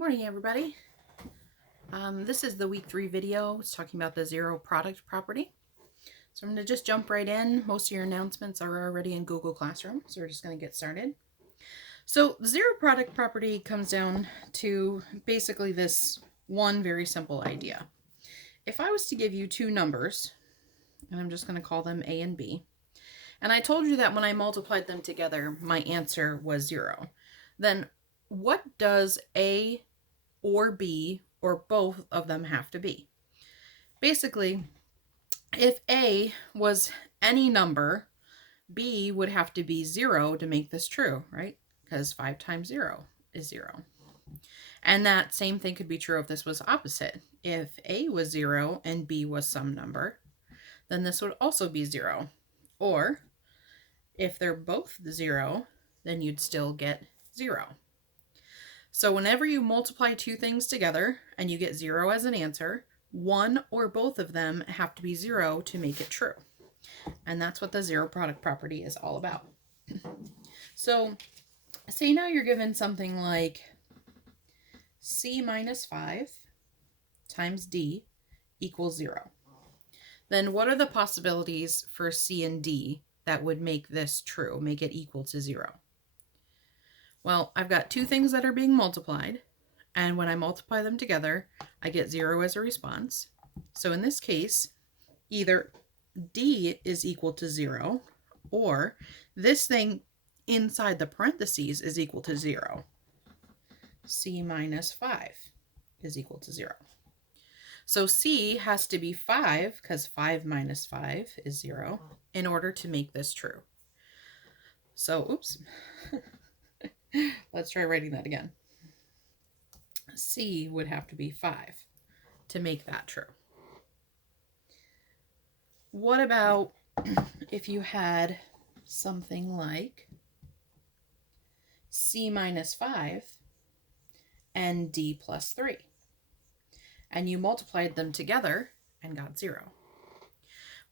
Morning, everybody. This is the week 3 video. It's talking about the zero product property. So I'm going to just jump right in. Most of your announcements are already in Google Classroom, so we're just going to get started. So the zero product property comes down to basically this one very simple idea. If I was to give you two numbers, and I'm just going to call them A and B, and I told you that when I multiplied them together, my answer was 0, then what does A or B or both of them have to be? Basically, if A was any number, B would have to be 0 to make this true, right? Because 5 times 0 is 0. And that same thing could be true if this was opposite. If A was 0 and B was some number, then this would also be 0. Or if they're both 0, then you'd still get 0. So whenever you multiply two things together and you get 0 as an answer, one or both of them have to be 0 to make it true. And that's what the zero product property is all about. So say now you're given something like C minus 5 times D equals 0. Then what are the possibilities for C and D that would make this true, make it equal to 0? Well, I've got two things that are being multiplied, and when I multiply them together, I get 0 as a response. So in this case, either D is equal to 0, or this thing inside the parentheses is equal to 0. C minus 5 is equal to 0. So C has to be 5, because 5 minus 5 is 0, in order to make this true. So, oops. Let's try writing that again. C would have to be 5 to make that true. What about if you had something like C minus 5 and D plus 3, and you multiplied them together and got 0?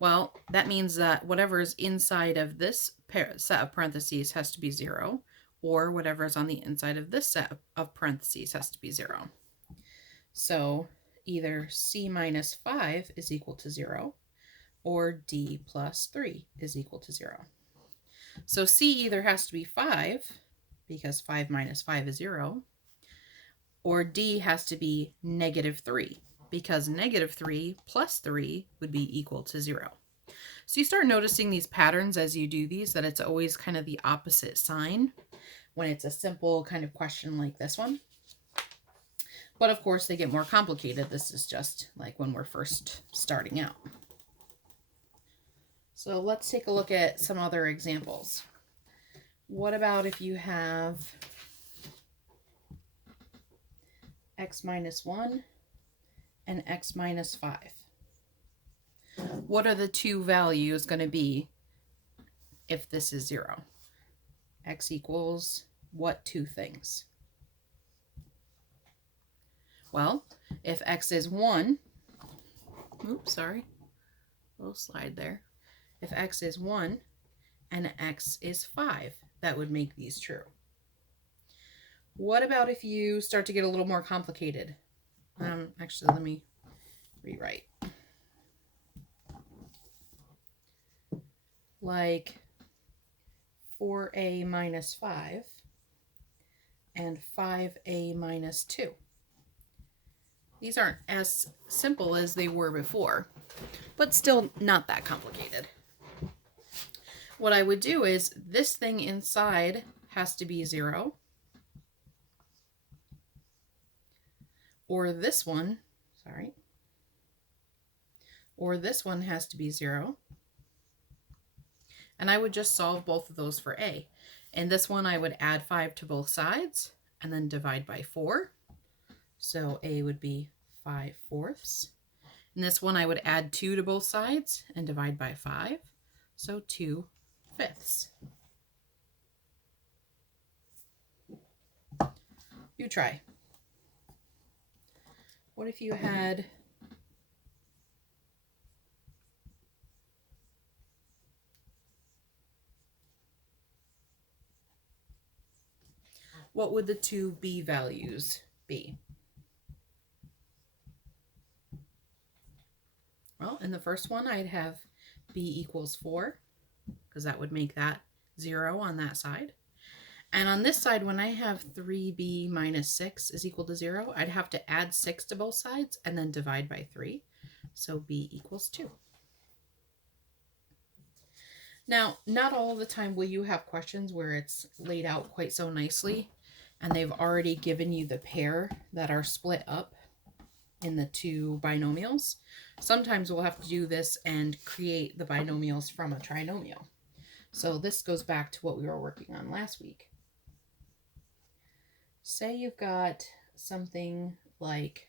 Well, that means that whatever is inside of this set of parentheses has to be 0, or whatever is on the inside of this set of parentheses has to be 0. So either C minus 5 is equal to 0, or D plus 3 is equal to 0. So C either has to be 5, because 5 minus 5 is 0, or D has to be negative 3, because negative 3 plus 3 would be equal to 0. So you start noticing these patterns as you do these, that it's always kind of the opposite sign when it's a simple kind of question like this one. But of course, they get more complicated. This is just like when we're first starting out. So let's take a look at some other examples. What about if you have x minus 1 and x minus 5? What are the two values going to be if this is 0? X equals what two things? Well, if x is 1, oops, sorry, a little slide there. If x is 1 and x is 5, that would make these true. What about if you start to get a little more complicated? Actually, let me rewrite. Like 4a minus 5 and 5a minus 2. These aren't as simple as they were before, but still not that complicated. What I would do is this thing inside has to be 0, or this one, or this one has to be 0. And I would just solve both of those for A. And this one I would add 5 to both sides and then divide by 4. So A would be 5/4. And this one I would add 2 to both sides and divide by 5. So 2/5. You try. What if you had what would the two B values b? Well, in the first one, I'd have b equals 4, because that would make that 0 on that side. And on this side, when I have 3b minus 6 is equal to 0, I'd have to add 6 to both sides and then divide by 3. So b equals 2. Now, not all the time will you have questions where it's laid out quite so nicely and they've already given you the pair that are split up in the two binomials. Sometimes we'll have to do this and create the binomials from a trinomial. So this goes back to what we were working on last week. Say you've got something like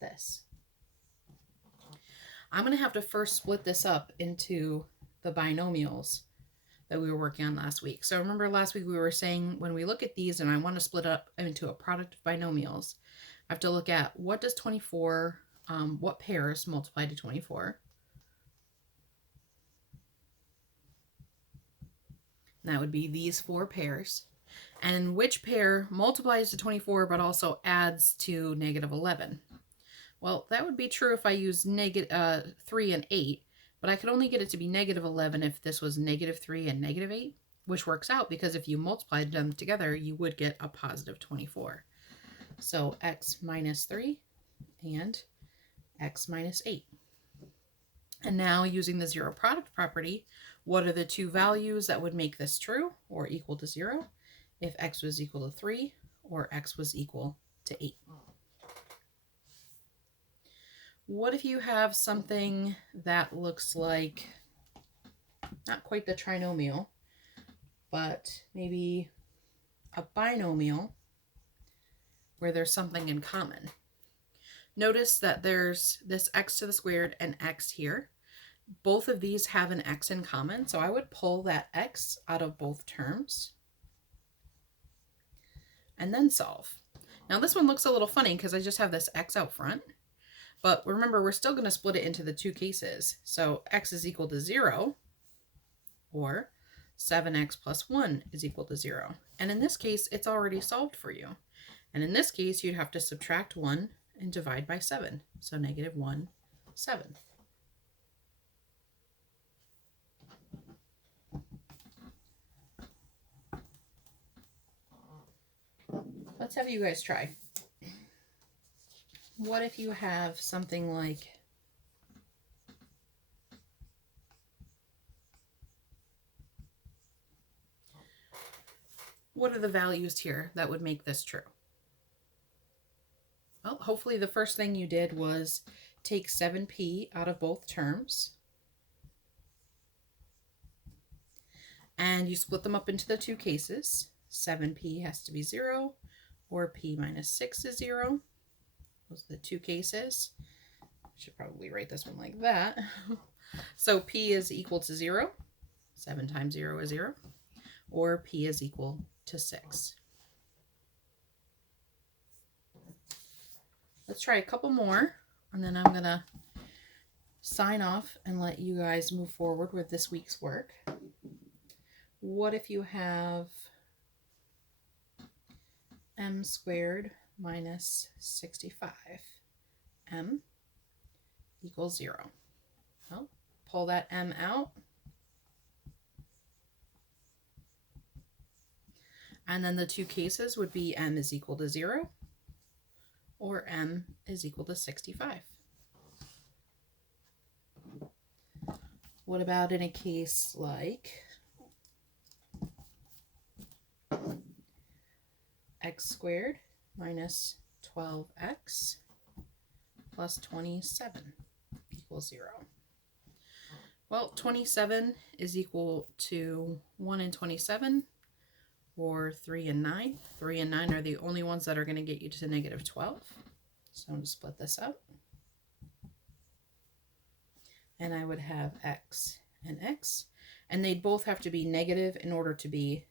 this. I'm going to have to first split this up into the binomials that we were working on last week. So remember last week we were saying when we look at these and I want to split up into a product of binomials, I have to look at what does 24, what pairs multiply to 24. And that would be these 4 pairs. And which pair multiplies to 24 but also adds to negative 11? Well, that would be true if I use 3 and 8, but I could only get it to be negative 11 if this was negative 3 and negative 8, which works out because if you multiplied them together, you would get a positive 24. So x minus 3 and x minus 8. And now using the zero product property, what are the two values that would make this true or equal to 0 if x was equal to 3 or x was equal to 8? What if you have something that looks like, not quite the trinomial, but maybe a binomial where there's something in common? Notice that there's this x to the squared and x here. Both of these have an x in common, so I would pull that x out of both terms and then solve. Now this one looks a little funny because I just have this x out front. But remember, we're still going to split it into the two cases. So x is equal to 0 or 7x plus 1 is equal to 0. And in this case, it's already solved for you. And in this case, you'd have to subtract 1 and divide by 7. So negative 1/7. Let's have you guys try. What if you have something like what are the values here that would make this true? Well, hopefully the first thing you did was take 7p out of both terms. And you split them up into the two cases. 7p has to be 0 or p minus 6 is 0. Those are the two cases. I should probably write this one like that. So p is equal to 0. 7 times 0 is 0. Or p is equal to 6. Let's try a couple more, and then I'm going to sign off and let you guys move forward with this week's work. What if you have m squared minus 65? M equals 0. Well, pull that m out. And then the two cases would be m is equal to 0 or m is equal to 65. What about in a case like x squared minus 12x plus 27 equals 0? Well, 27 is equal to 1 and 27, or 3 and 9. 3 and 9 are the only ones that are going to get you to negative 12. So I'm going to split this up. And I would have x and x. And they'd both have to be negative in order to be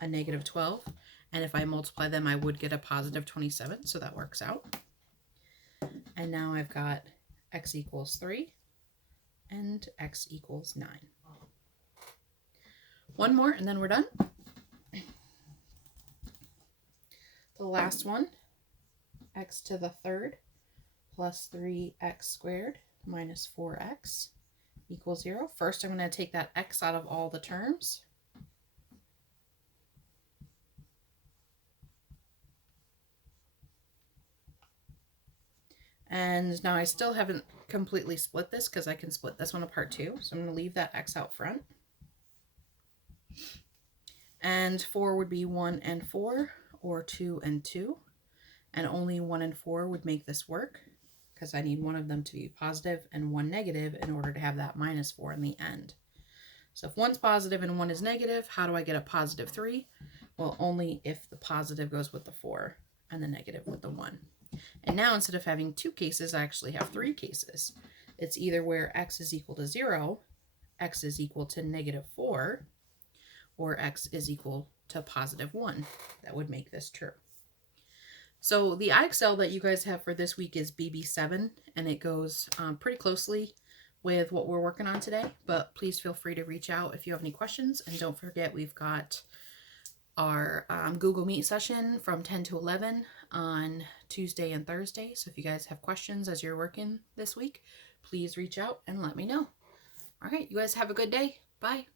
a negative 12. And if I multiply them, I would get a positive 27. So that works out. And now I've got x equals 3 and x equals 9. One more and then we're done. The last one x to the third plus 3x squared minus 4x equals 0. First, I'm going to take that x out of all the terms. And now I still haven't completely split this because I can split this one apart too. So I'm going to leave that x out front. And 4 would be 1 and 4, or 2 and 2. And only 1 and 4 would make this work, because I need one of them to be positive and one negative in order to have that minus 4 in the end. So if one's positive and one is negative, how do I get a positive 3? Well, only if the positive goes with the 4 and the negative with the 1. And now instead of having 2 cases, I actually have 3 cases. It's either where x is equal to 0, x is equal to negative 4, or x is equal to positive 1. That would make this true. So the IXL that you guys have for this week is BB7, and it goes pretty closely with what we're working on today, but please feel free to reach out if you have any questions. And don't forget, we've got our Google Meet session from 10 to 11 on Tuesday and Thursday. So if you guys have questions as you're working this week, please reach out and let me know. All right, you guys have a good day. Bye.